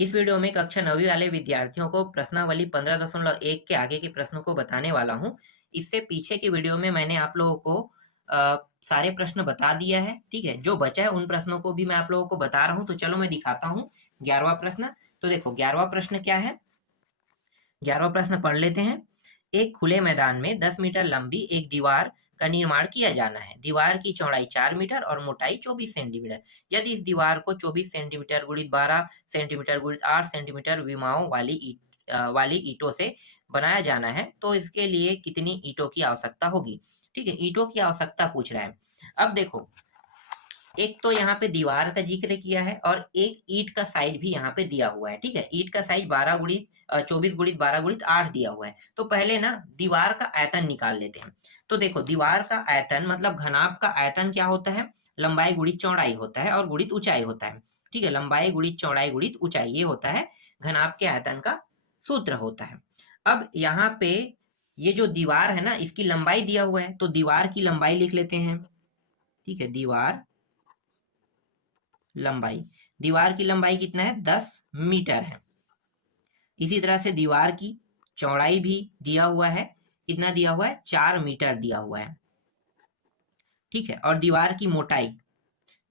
इस वीडियो में कक्षा 9वीं वाले विद्यार्थियों को प्रश्नावली 15.1 के आगे के प्रश्नों को बताने वाला हूं। इससे पीछे की वीडियो में मैंने आप लोगों को सारे प्रश्न बता दिया है। ठीक है, जो बचा है उन प्रश्नों को भी मैं आप लोगों को बता रहा हूं। तो चलो मैं दिखाता हूं 11वां प्रश्न। तो देखो 11वां प्रश्न क्या है। 11वां प्रश्न पढ़ लेते हैं। एक खुले मैदान में 10 मीटर लंबी एक दीवार का निर्माण किया जाना है। दीवार की चौड़ाई 4 मीटर और मोटाई 24 सेंटीमीटर। यदि इस दीवार को 24 सेंटीमीटर गुणित 12 सेंटीमीटर गुणित 8 सेंटीमीटर विमाओं वाली ईंटों से बनाया जाना है तो इसके लिए कितनी ईंटों की आवश्यकता होगी। ठीक है, ईंटों की आवश्यकता पूछ रहा है। अब देखो, एक तो यहाँ पे दीवार का जिक्र किया है और एक ईंट का साइज भी यहाँ पे दिया हुआ है। ठीक है, ईंट का साइज 24 गुणित 12 गुणित 8 दिया हुआ है। तो पहले ना दीवार का आयतन निकाल लेते हैं। तो देखो, दीवार का आयतन मतलब घनाभ का आयतन क्या होता है, लंबाई गुणित चौड़ाई होता है और गुणित ऊंचाई होता है। ठीक है, लंबाई गुणित चौड़ाई गुणित ऊंचाई, ये होता है घनाभ के आयतन का सूत्र होता है। अब यहाँ पे ये जो दीवार है ना, इसकी लंबाई दिया हुआ है, तो दीवार की लंबाई लिख लेते हैं। ठीक है, दीवार की लंबाई कितना है, 10 मीटर है। इसी तरह से दीवार की चौड़ाई भी दिया हुआ है। कितना दिया हुआ है, 4 मीटर दिया हुआ है। ठीक है, और दीवार की मोटाई,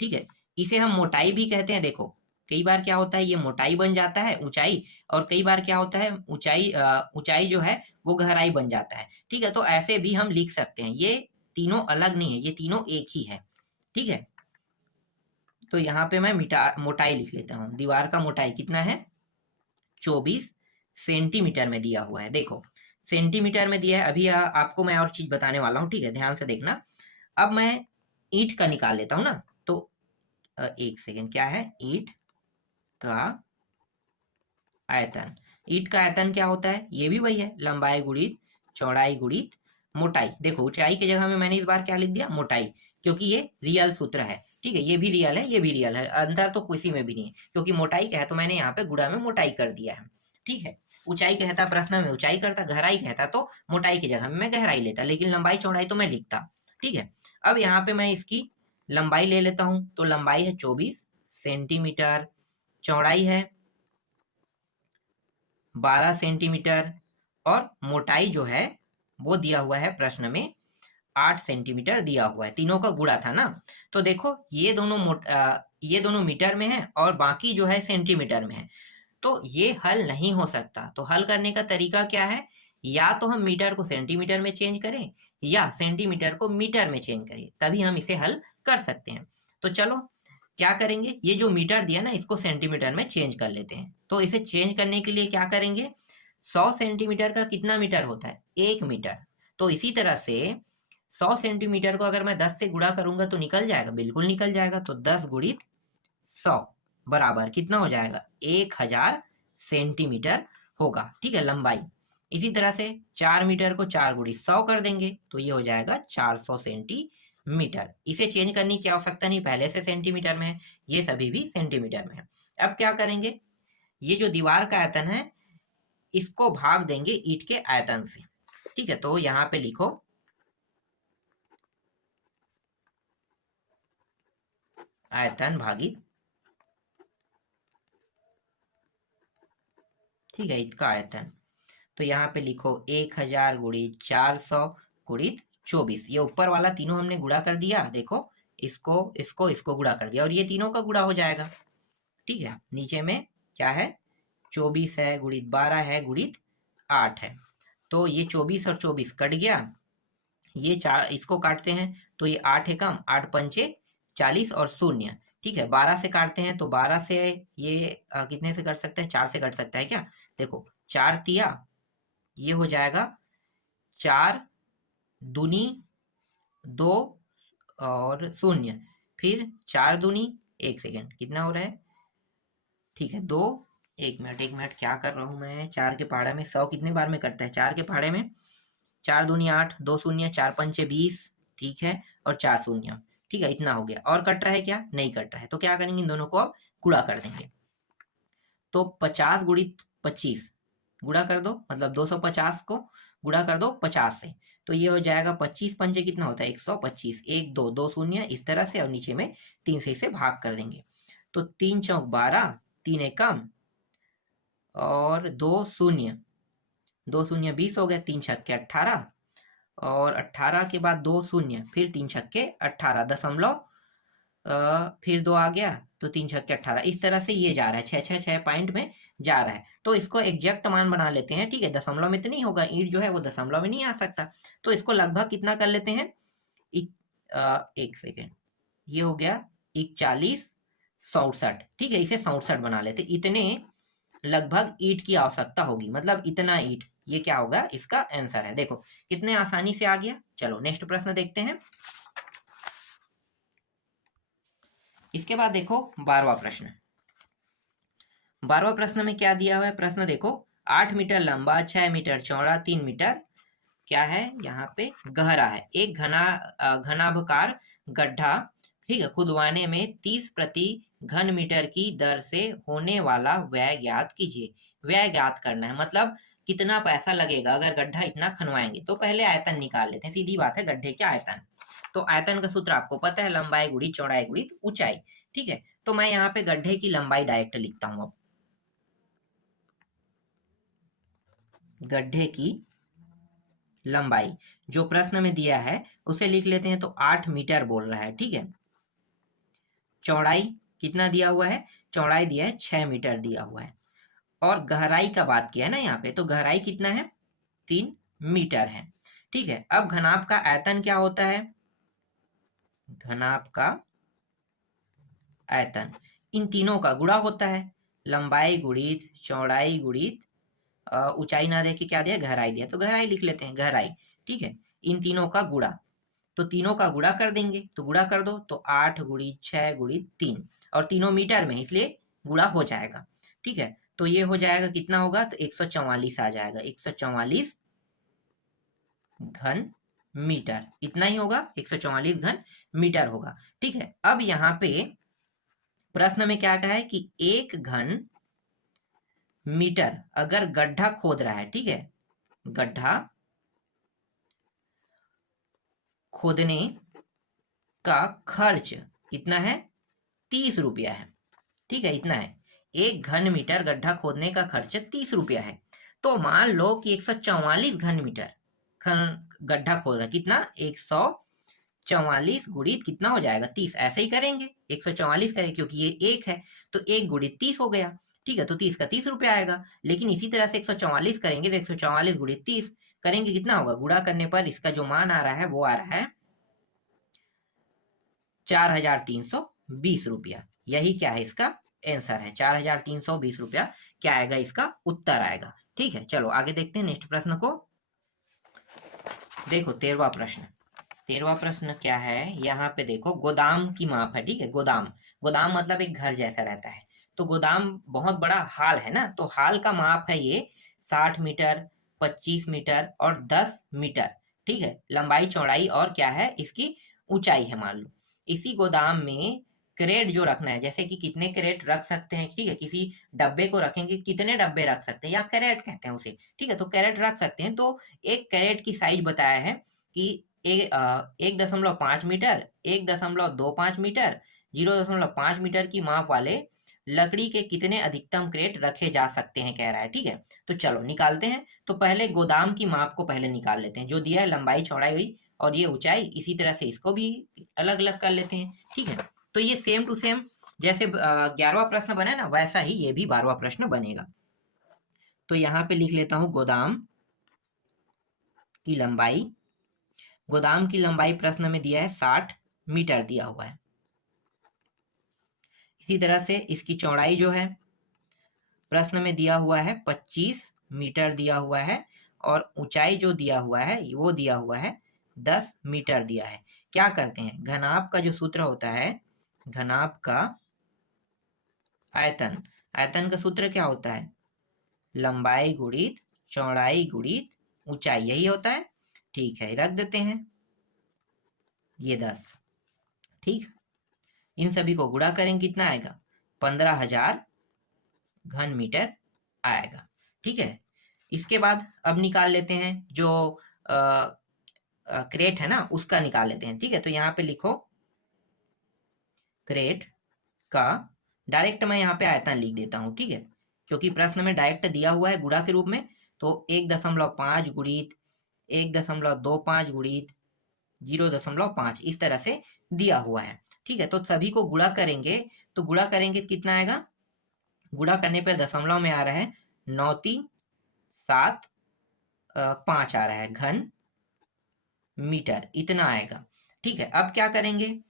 ठीक है, इसे हम मोटाई भी कहते हैं। देखो, कई बार क्या होता है, ये मोटाई बन जाता है ऊंचाई, और कई बार क्या होता है, ऊंचाई जो है वो गहराई बन जाता है। ठीक है, तो ऐसे भी हम लिख सकते हैं। ये तीनों अलग नहीं है, ये तीनों एक ही है। ठीक है, तो यहाँ पे मैं मोटाई लिख लेता हूँ। दीवार का मोटाई कितना है, 24 सेंटीमीटर में दिया हुआ है। देखो, सेंटीमीटर में दिया है। अभी आपको मैं और चीज बताने वाला हूँ। ठीक है, ध्यान से देखना। अब मैं ईंट का निकाल लेता हूँ ना। तो एक सेकेंड, क्या है, ईंट का आयतन। ईंट का आयतन क्या होता है, ये भी वही है, लंबाई गुणित चौड़ाई गुणित मोटाई। देखो, ऊंचाई की जगह में मैंने इस बार क्या लिख दिया, मोटाई, क्योंकि ये रियल सूत्र है। ठीक है, ये भी रियल है, ये भी रियल है, अंतर तो किसी में भी नहीं है। क्योंकि मोटाई क्या है, तो मैंने यहाँ पे गुणा में मोटाई कर दिया है। ठीक है, ऊंचाई कहता प्रश्न में ऊंचाई करता, गहराई कहता तो मोटाई की जगह में मैं गहराई लेता, लेकिन लंबाई चौड़ाई तो मैं लिखता। ठीक है, अब यहाँ पे मैं इसकी लंबाई ले लेता हूँ। तो लंबाई है 24 सेंटीमीटर, चौड़ाई है 12 सेंटीमीटर, और मोटाई जो है वो दिया हुआ है प्रश्न में 8 सेंटीमीटर दिया हुआ है। तीनों का गुणा था ना। तो देखो, ये दोनों मीटर में है और बाकी जो है सेंटीमीटर में है। तो ये हल नहीं हो सकता। तो हल करने का तरीका क्या है, या तो हम मीटर को सेंटीमीटर में चेंज करें या सेंटीमीटर को मीटर में चेंज करें, तभी हम इसे हल कर सकते हैं। तो चलो क्या करेंगे, ये जो मीटर दिया ना, इसको सेंटीमीटर में चेंज कर लेते हैं। तो इसे चेंज करने के लिए क्या करेंगे, 100 सेंटीमीटर का कितना मीटर होता है, 1 मीटर। तो इसी तरह से 100 सेंटीमीटर को अगर मैं 10 से गुणा करूंगा तो निकल जाएगा, बिल्कुल निकल जाएगा। तो 10 गुणित 100 बराबर कितना हो जाएगा, 1000 सेंटीमीटर होगा। ठीक है, लंबाई। इसी तरह से 4 मीटर को 4 गुणित 100 कर देंगे तो ये हो जाएगा 400 सेंटीमीटर। इसे चेंज करने की आवश्यकता नहीं, पहले से सेंटीमीटर में है, ये सभी भी सेंटीमीटर में है। अब क्या करेंगे, ये जो दीवार का आयतन है इसको भाग देंगे ईंट के आयतन से। ठीक है, तो यहाँ पे लिखो आयतन भागित, ठीक है, ईंट का आयतन। तो यहाँ पे लिखो 1000 गुणित 400 गुणित 24। ये ऊपर वाला तीनों हमने गुणा कर दिया। देखो, इसको गुणा कर दिया और ये तीनों का गुणा हो जाएगा। ठीक है, नीचे में क्या है, 24 है गुणित 12 है गुणित 8 है। तो ये 24 और 24 कट गया, ये चार इसको काटते हैं तो ये 8 है कम, 8 पंचे 40 और शून्य। ठीक है, 12 से काटते हैं तो 12 से ये कितने से कट सकते हैं, 4 से कट सकता है क्या। देखो, 4 तिया, ये हो जाएगा 4 दूनी 2 और शून्य, फिर 4 दूनी, एक सेकेंड, कितना हो रहा है, ठीक है, 2, एक मिनट क्या कर रहा हूँ मैं, 4 के पहाड़े में 100 कितने बार में कटता है, 4 के पहाड़े में 4 दूनी 8, 2 शून्य, 4 पंचे 20, ठीक है, और 4 शून्य। ठीक है, इतना हो गया। और कट रहा है क्या, नहीं कट रहा है। तो क्या करेंगे, इन दोनों को अब गुणा कर देंगे। तो 50 गुणित 25 गुणा कर दो, मतलब 250 को गुणा कर दो 50 से, तो ये हो जाएगा 25 पंचे कितना होता है, 125, 1 2 2 शून्य, इस तरह से, और नीचे में 3 से इसे भाग कर देंगे। तो 3 चौक 12, 3 एकम और 2 शून्य 20 हो गया, 3 छक्के 18, और 18 के बाद 2 शून्य, फिर 3 छक्के 18 दशमलव, फिर 2 आ गया तो 3 छक्के 18। इस तरह से ये जा रहा है, 6 पॉइंट में जा रहा है। तो इसको एग्जैक्ट मान बना लेते हैं, ठीक है। दशमलव में तो नहीं होगा, ईंट जो है वो दशमलव में नहीं आ सकता, तो इसको लगभग कितना कर लेते हैं, एक सेकेंड, ये हो गया 4167, ठीक है। इसे 67 बना लेते, इतने लगभग ईंट की आवश्यकता होगी, मतलब इतना ईंट, ये क्या होगा, इसका आंसर है। देखो कितने आसानी से आ गया। चलो नेक्स्ट प्रश्न देखते हैं। इसके बाद देखो 12वां प्रश्न। 12वां प्रश्न में क्या दिया हुआ है, प्रश्न देखो, 8 मीटर लंबा, 6 मीटर चौड़ा, 3 मीटर क्या है यहाँ पे गहरा है, एक घनाभकार गड्ढा, ठीक है, खुदवाने में 30 प्रति घन मीटर की दर से होने वाला व्यय ज्ञात कीजिए। व्यय ज्ञात करना है, मतलब कितना पैसा लगेगा अगर गड्ढा इतना खनवाएंगे। तो पहले आयतन निकाल लेते हैं, सीधी बात है, गड्ढे के आयतन। तो आयतन का सूत्र आपको पता है, लंबाई गुणी चौड़ाई गुणी ऊंचाई, ठीक है। तो मैं यहाँ पे गड्ढे की लंबाई डायरेक्ट लिखता हूँ। अब गड्ढे की लंबाई जो प्रश्न में दिया है उसे लिख लेते हैं, तो 8 मीटर बोल रहा है, ठीक है। चौड़ाई कितना दिया हुआ है, चौड़ाई दिया है 6 मीटर दिया हुआ है, और गहराई का बात किया है ना यहाँ पे, तो गहराई कितना है, 3 मीटर है, ठीक है। अब घनाभ का आयतन क्या होता है, घनाभ का आयतन इन तीनों का गुणा होता है, लंबाई गुणित चौड़ाई गुणित ऊंचाई ना दे के क्या दिया, गहराई दिया, तो गहराई लिख लेते हैं, गहराई, ठीक है। इन तीनों का गुणा, तो तीनों का गुणा कर देंगे, तो गुणा कर दो, तो 8 गुणित 6 गुणित 3, और तीनों मीटर में इसलिए गुणा हो जाएगा, ठीक है। तो ये हो जाएगा, कितना होगा, तो 144 आ जाएगा, 144 घन मीटर, इतना ही होगा, 144 घन मीटर होगा, ठीक है। अब यहाँ पे प्रश्न में क्या कहा है कि 1 घन मीटर अगर गड्ढा खोद रहा है, ठीक है, गड्ढा खोदने का खर्च कितना है, 30 रुपया है, ठीक है, इतना है। 1 घन मीटर गड्ढा खोदने का खर्च 30 रुपया है। तो मान लो कि 144 घन मीटर गड्ढा खोद रहा है, कितना, 144 गुणित कितना हो जाएगा, 30, ऐसे ही करेंगे, 144 करेंगे क्योंकि ये 1 है, तो 1 गुणित 30 हो गया, ठीक है। तो 30 का 30 रुपया आएगा। लेकिन इसी तरह से 144 करेंगे, तो 144 गुणित 30 करेंगे, कितना होगा, गुणा करने पर इसका जो मान आ रहा है वो आ रहा है 4320 रुपया। यही क्या है, इसका आंसर है 4320 रुपया, क्या आएगा, इसका उत्तर आएगा, ठीक है। चलो आगे देखते हैं नेक्स्ट प्रश्न को। देखो 13वां प्रश्न। 13वां प्रश्न क्या है, यहाँ पे देखो, गोदाम की माप है, ठीक है। गोदाम, गोदाम मतलब एक घर जैसा रहता है, तो गोदाम बहुत बड़ा हाल है ना, तो हाल का माप है ये 60 मीटर, 25 मीटर और 10 मीटर, ठीक है। लंबाई चौड़ाई और क्या है, इसकी ऊंचाई है, मान लो। इसी गोदाम में क्रेट जो रखना है, जैसे कि कितने क्रेट रख सकते हैं, ठीक है, किसी डब्बे को रखेंगे, कितने डब्बे रख सकते हैं, या कैरेट कहते हैं उसे, ठीक है, तो कैरेट रख सकते हैं। तो एक कैरेट की साइज बताया है कि 1.5 मीटर, 1.25 मीटर, 0.5 मीटर की माप वाले लकड़ी के कितने अधिकतम क्रेट रखे जा सकते हैं, कह रहा है, ठीक है। तो चलो निकालते हैं। तो पहले गोदाम की माप को पहले निकाल लेते हैं, जो दिया है लंबाई चौड़ाई हुई और ये ऊंचाई, इसी तरह से इसको भी अलग अलग कर लेते हैं, ठीक है। तो ये सेम टू सेम जैसे 11वां प्रश्न बना है ना, वैसा ही ये भी 12वां प्रश्न बनेगा। तो यहाँ पे लिख लेता हूँ गोदाम की लंबाई। गोदाम की लंबाई प्रश्न में दिया है 60 मीटर दिया हुआ है। इसी तरह से इसकी चौड़ाई जो है प्रश्न में दिया हुआ है 25 मीटर दिया हुआ है, और ऊंचाई जो दिया हुआ है वो दिया हुआ है 10 मीटर दिया है। क्या करते हैं, घनाभ का जो सूत्र होता है, घनाभ का आयतन, आयतन का सूत्र क्या होता है, लंबाई गुणित चौड़ाई गुणित ऊंचाई, यही होता है, ठीक है। रख देते हैं ये 10, ठीक। इन सभी को गुणा करेंगे, कितना आएगा, 15,000 घन मीटर आएगा, ठीक है। इसके बाद अब निकाल लेते हैं जो क्रेट है ना, उसका निकाल लेते हैं, ठीक है। तो यहाँ पे लिखो क्रेट का, डायरेक्ट मैं यहाँ पे आयतन लिख देता हूँ, ठीक है। क्योंकि प्रश्न में डायरेक्ट दिया हुआ है गुणा के रूप में, तो 1.5 गुणित 1.25 गुणित 0.5 इस तरह से दिया हुआ है। ठीक है, तो सभी को गुणा करेंगे, तो गुणा करेंगे कितना आएगा, गुणा करने पर दशमलव में आ रहा है 9375 आ रहा है घन मीटर, इतना आएगा। ठीक है, अब क्या करेंगे,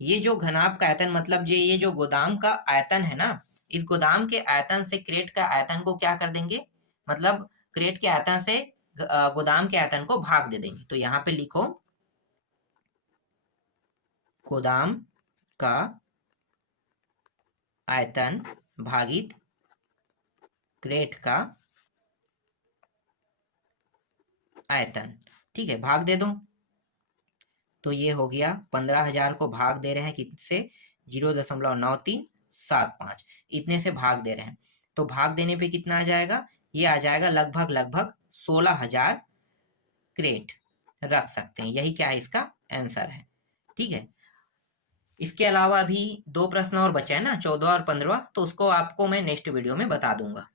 ये जो घनाभ का आयतन मतलब ये जो गोदाम का आयतन है ना, इस गोदाम के आयतन से क्रेट का आयतन को क्या कर देंगे, मतलब क्रेट के आयतन से गोदाम के आयतन को भाग दे देंगे। तो यहाँ पे लिखो गोदाम का आयतन भागित क्रेट का आयतन। ठीक है, भाग दे दो, तो ये हो गया 15,000 को भाग दे रहे हैं किससे, 0.9375, इतने से भाग दे रहे हैं। तो भाग देने पे कितना आ जाएगा, ये आ जाएगा लगभग 16,000 क्रेट रख सकते हैं। यही क्या है, इसका आंसर है। ठीक है, इसके अलावा अभी 2 प्रश्न और बचे हैं ना, 14 और 15, तो उसको आपको मैं नेक्स्ट वीडियो में बता दूंगा।